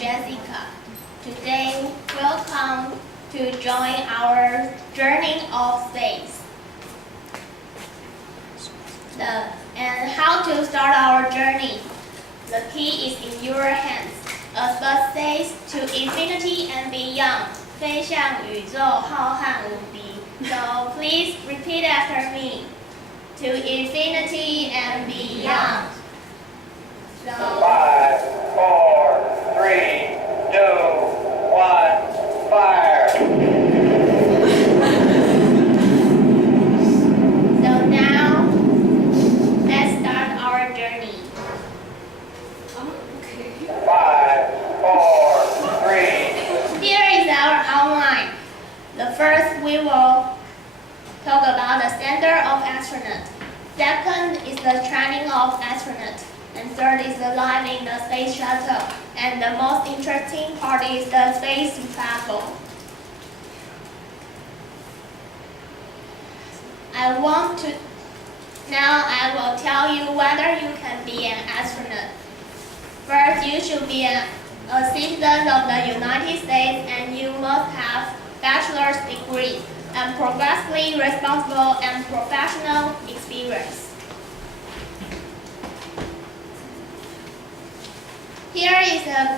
Jessica. Today, welcome to join our journey of space. And how to start our journey. The key is in your hands. A bus says to infinity and beyond. 飞向宇宙浩瀚无敌. So please repeat after me. To infinity and beyond. So 5, 4, 3, 2, 1, fire! So now, let's start our journey. 5, 4, 3. Here is our outline. The first, we will talk about the standard of astronaut. Second is the training of astronaut. And third is the life in the space shuttle. And the most interesting part is the space travel. Now I will tell you whether you can be an astronaut. First, you should be a citizen of the United States and you must have bachelor's degree and progressively responsible and professional experience. Here is a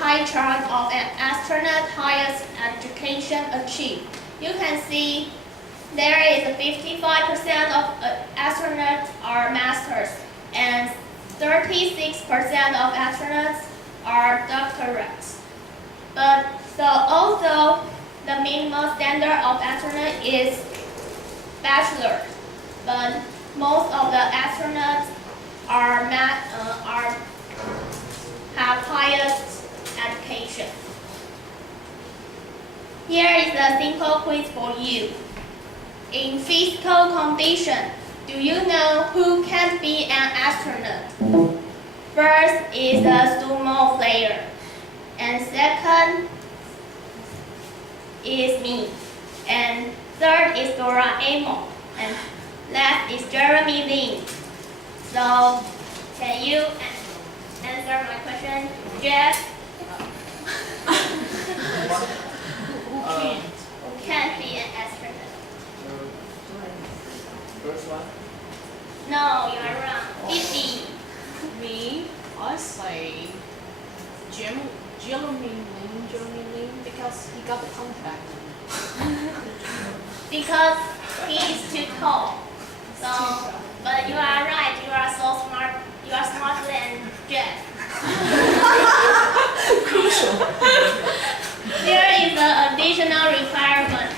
pie chart of an astronaut's highest education achieved. You can see there is 55% of astronauts are masters and 36% of astronauts are doctorates. But so also the minimum standard of astronaut is bachelor. But most of the astronauts have highest education. Here is a simple quiz for you. In physical condition, do you know who can be an astronaut? First is a sumo player, and second is me, and third is Doraemon, and last is Jeremy Lin. So, can you answer my question, Jeff? Who can't be an astronaut? First one? No, you are wrong. It's me. Me, I say Jeremy Lin, because he got the contract. Because he is too tall. So, but you are right. You are so smart. You are smarter than Jeff. Crucial. There is an additional requirement.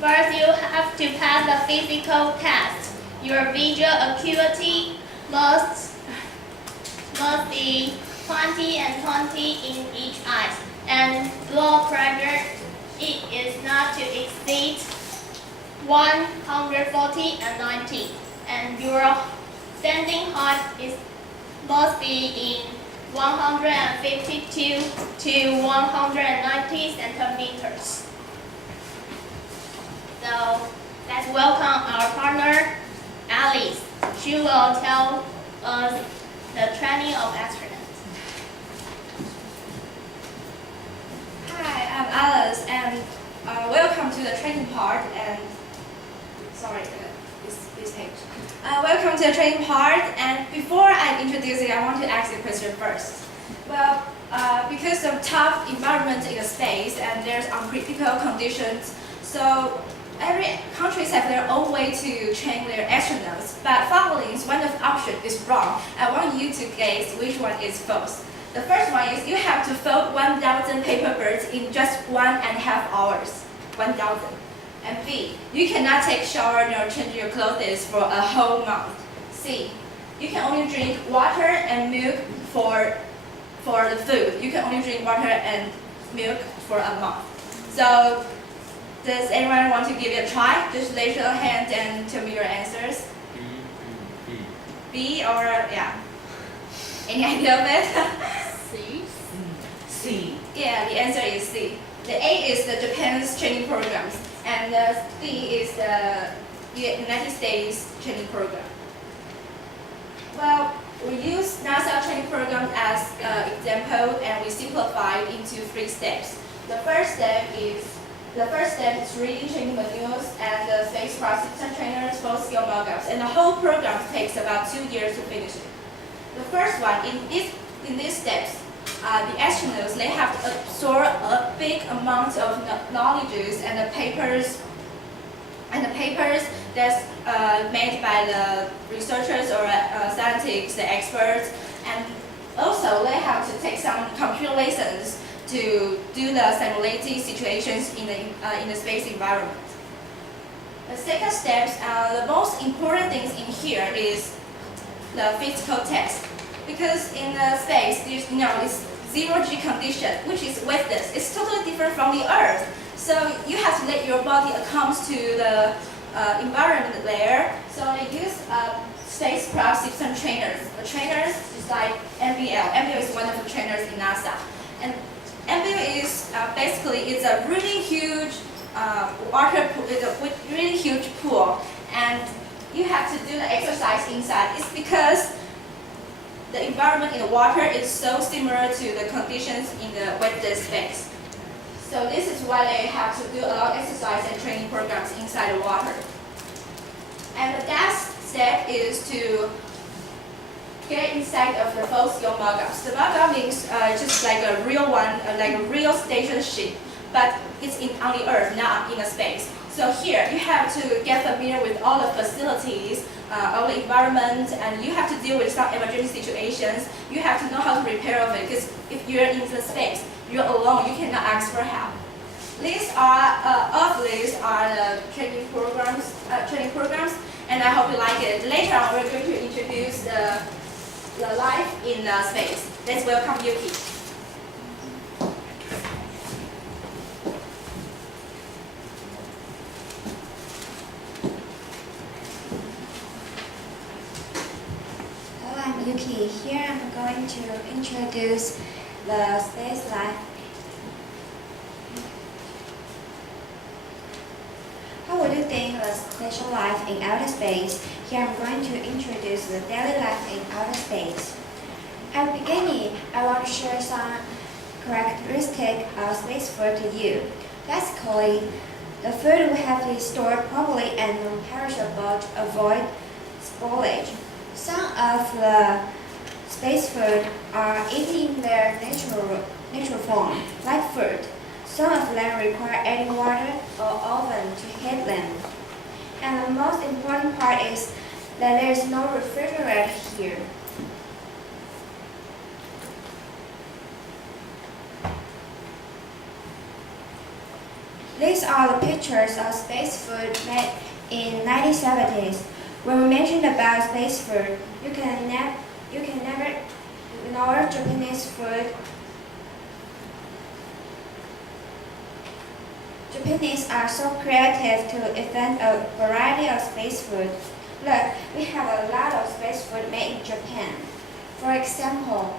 First, you have to pass the physical test. Your visual acuity must be 20 and 20 in each eye, and blood pressure it is not to exceed 140 and 90, and your standing height must be in 152 to 190 centimeters. So let's welcome our partner, Alice. She will tell us the training of astronauts. Hi, I'm Alice, and welcome to the training part. And this page. Welcome to the training part. And before I introduce it, I want to ask you a question first. Well, because of tough environment in the space and there's unpredictable conditions, so every country has their own way to train their astronauts, but following one of the options is wrong. I want you to guess which one is false. The first one is you have to fold 1,000 paper birds in just 1.5 hours. 1,000. And B, you cannot take shower nor change your clothes for a whole month. C, you can only drink water and milk for the food. You can only drink water and milk for a month. So, does anyone want to give it a try? Just raise your hand and tell me your answers. B or, yeah. Any idea of it? C. Yeah, the answer is C. The A is the Japan's training programs, and the C is the United States training program. Well, we use NASA training program as an example, and we simplify it into 3 steps. The first step is reading training manuals and the spacecraft system trainers full skill mockups, and the whole program takes about 2 years to finish it. The first one, in these steps, the astronauts, they have to absorb a big amount of knowledge and the papers that's made by the researchers or scientists, the experts, and also they have to take some computer lessons to do the simulated situations in the space environment. The second step, the most important things in here is the physical test, because in the space there's this zero-G condition, which is weightless. It's totally different from the Earth. So you have to let your body account to the environment there. So they use spacecraft system trainers. The trainers is like MBL. MBL is one of the trainers in NASA. And MBL is basically it's a really huge water pool, it's a really huge pool, and you have to do the exercise inside. It's because the environment in the water is so similar to the conditions in the weightless space. So this is why they have to do a lot of exercise and training programs inside the water. And the last step is to get inside of the full scale mockups. The mockup means just like a real one, like a real station ship, but it's on the Earth, not in the space. So here you have to get familiar with all the facilities, all the environment, and you have to deal with some emergency situations. You have to know how to prepare of it, because if you're in the space, you're alone, you cannot ask for help. These are the training programs, and I hope you like it. Later on, we're going to introduce the life in space. Let's welcome Yuki. Hello, I'm Yuki. Here I'm going to introduce the space life. How would you think of spatial life in outer space? Here I'm going to introduce the daily life in outer space. At the beginning, I want to share some characteristics of space food to you. Basically, the food will have to be stored properly and non-perishable to avoid spoilage. Some of the space food are eaten in their natural form, like fruit. Some of them require adding water or oven to heat them. And the most important part is that there is no refrigerator here. These are the pictures of space food made in 1970s. When we mentioned about space food, you can never ignore Japanese food. Japanese are so creative to invent a variety of space food. Look, we have a lot of space food made in Japan. For example,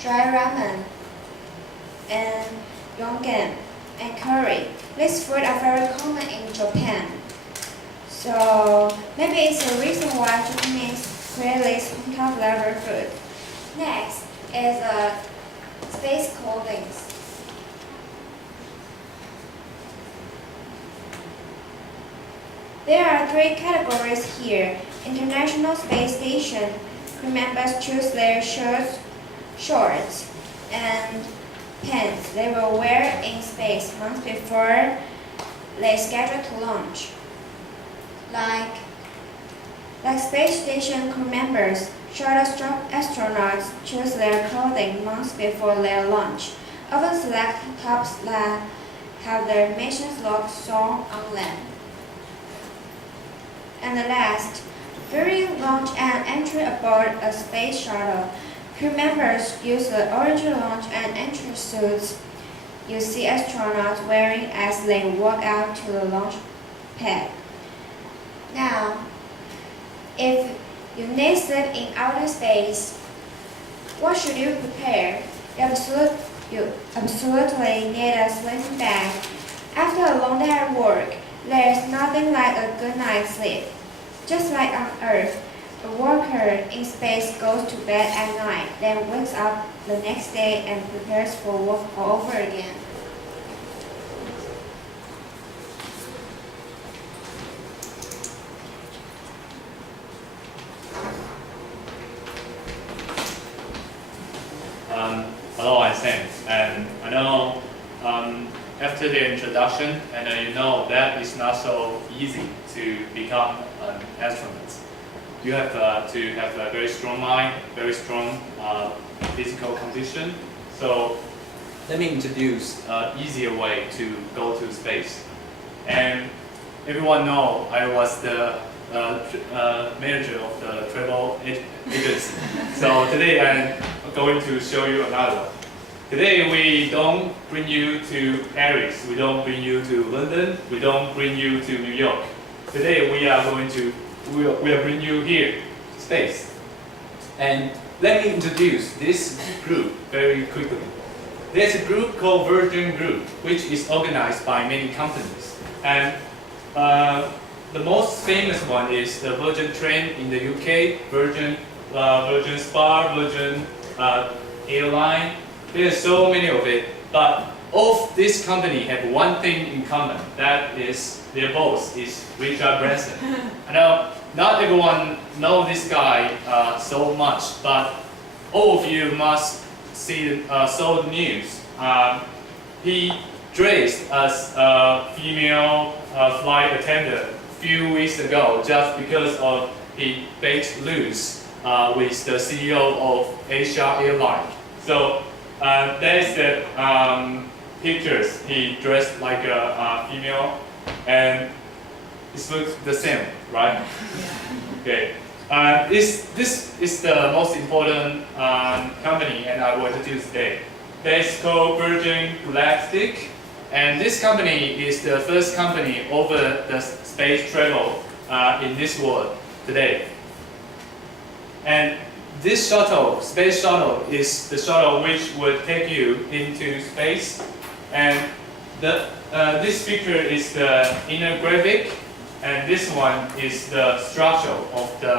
dry ramen and yonggen and curry. These food are very common in Japan. So maybe it's the reason why Japanese create this top level food. Next is space clothing. There are 3 categories here. International Space Station, crew members choose their shorts, and pants they will wear in space months before they schedule to launch. Like space station crew members, shuttle astronauts choose their clothing months before their launch, often select tops that have their missions log shown on them. And the last, during launch and entry aboard a space shuttle, crew members use the orange launch and entry suits you see astronauts wearing as they walk out to the launch pad. Now, if you need sleep in outer space, what should you prepare? You absolutely need a sleeping bag. After a long day at work, there is nothing like a good night's sleep. Just like on Earth, A worker in space goes to bed at night, then wakes up the next day and prepares for work all over again. Hello, I'm Sam, and I know after the introduction, and you know that it's not so easy to become an astronaut. You have to have a very strong mind, very strong physical condition. So let me introduce an easier way to go to space. And everyone know I was the manager of the travel agency. So today I'm going to show you another one. Today we don't bring you to Paris, we don't bring you to London, we don't bring you to New York. Today we are bring you here, space. And let me introduce this group very quickly. There's a group called Virgin Group, which is organized by many companies. And the most famous one is the Virgin Train in the UK, Virgin Spa, Virgin Airline. There's so many of it, but all of this company have one thing in common. That is their boss is Richard Branson. I know not everyone know this guy so much, but all of you must saw the news. He dressed as a female flight attendant a few weeks ago just because of he baked loose with the CEO of Asia Airline. So there's the pictures. He dressed like a female, and it looks the same, right? Okay. This is the most important company, and I will introduce today. It's called Virgin Galactic, and this company is the first company over the space travel in this world today. And this shuttle, space shuttle, is the shuttle which would take you into space. And this picture is the inner graphic, and this one is the structure of the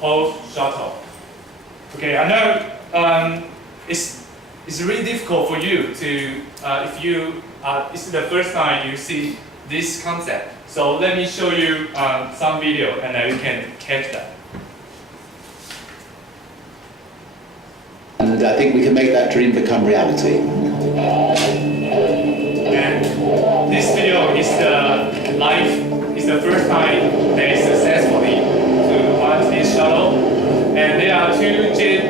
whole shuttle. Okay, I know it's really difficult for you to if you this is the first time you see this concept. So let me show you some video, and then you can catch that. And I think we can make that dream become reality. And this video is the first time they successfully to launch this shuttle. And there are two jet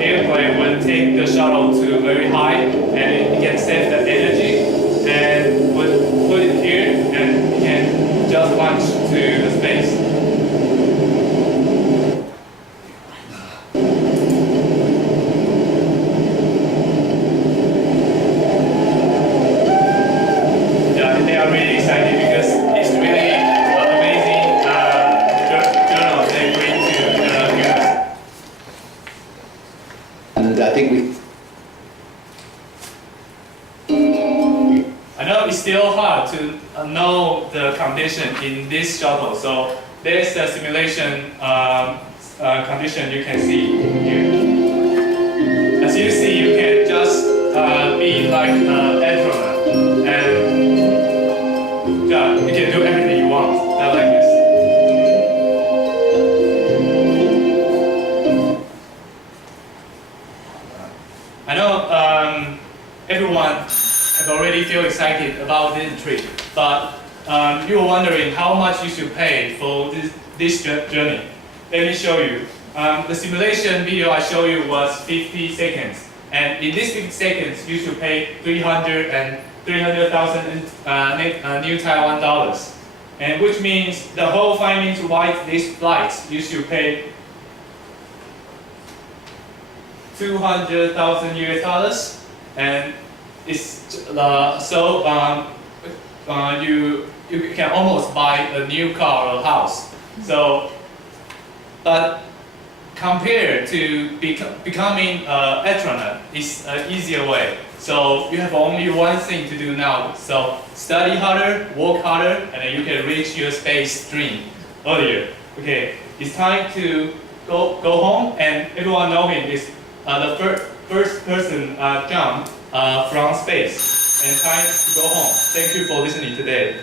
airplanes will take the shuttle to very high, and it can save the energy, and we'll put it here, and it can just launch to the space. I know it's still hard to know the condition in this shuttle, so there's a simulation condition you can see here. As you see, you can just be like an astronaut, and yeah, you can do everything you want, not like this. I know everyone have already feel excited about this trip, but you are wondering how much you should pay for this journey. Let me show you. The simulation video I showed you was 50 seconds, and in this 50 seconds you should pay 300,000 New Taiwan dollars, and which means the whole 5 minutes ride this flight you should pay 200,000 US dollars, and it's you can almost buy a new car or a house. So, but compared to becoming an astronaut, it's an easier way. So you have only one thing to do now. So study harder, work harder, and then you can reach your space dream earlier. Okay. It's time to go home, and everyone know him is the first person jump from space. And time to go home. Thank you for listening today.